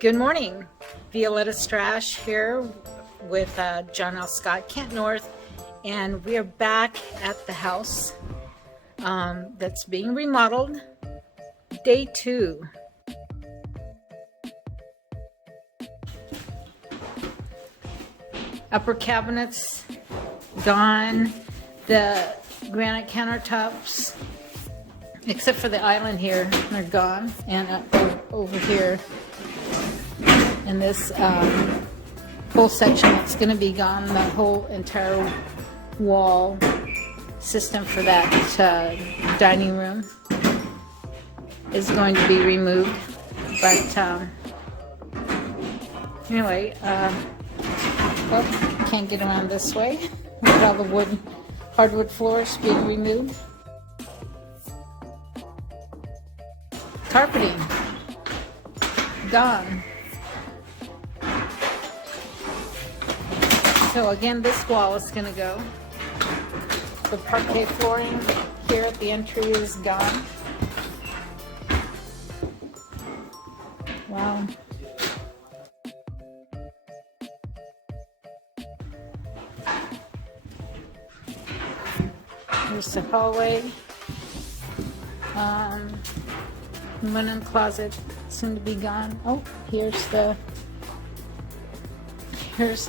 Good morning, Violeta Strash here with John L. Scott, Kent North, and we are back at the house that's being remodeled, day 2. Upper cabinets gone, the granite countertops, except for the island here, they're gone, and over here in this whole section, it's going to be gone. The whole entire wall system for that dining room is going to be removed. But anyway, can't get around this way with all the hardwood floors being removed. Carpeting gone. So again, this wall is going to go. The parquet flooring here at the entry is gone. Wow. Here's the hallway. Linen closet soon to be gone. Oh, here's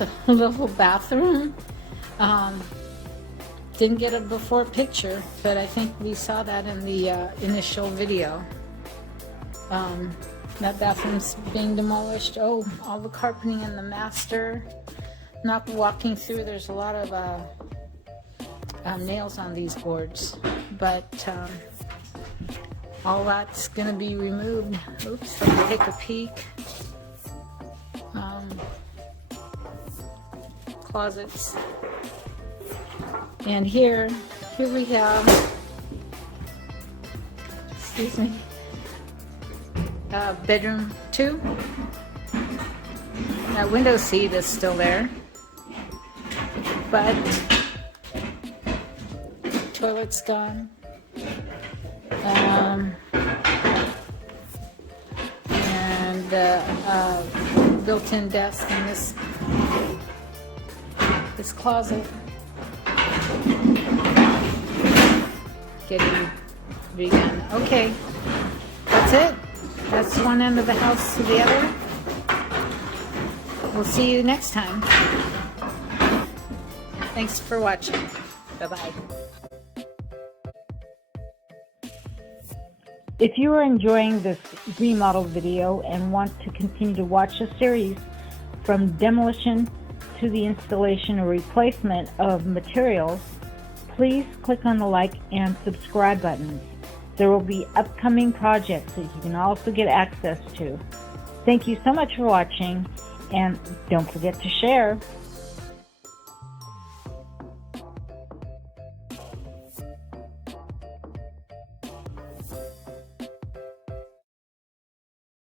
a little bathroom. Didn't get a before picture, but I think we saw that in the initial video. That bathroom's being demolished. Oh, all the carpeting in the master. Not walking through, there's a lot of nails on these boards, but all that's going to be removed. Oops, let me take a peek. Closets. And here we have, excuse me, bedroom 2. That window seat is still there, but toilet's gone. And built-in desk in this closet getting redone. Okay, that's it. That's one end of the house to the other. We'll see you next time. Thanks for watching. Bye-bye. If you are enjoying this remodel video and want to continue to watch the series from demolition to the installation or replacement of materials, please click on the like and subscribe buttons. There will be upcoming projects that you can also get access to. Thank you so much for watching, and don't forget to share.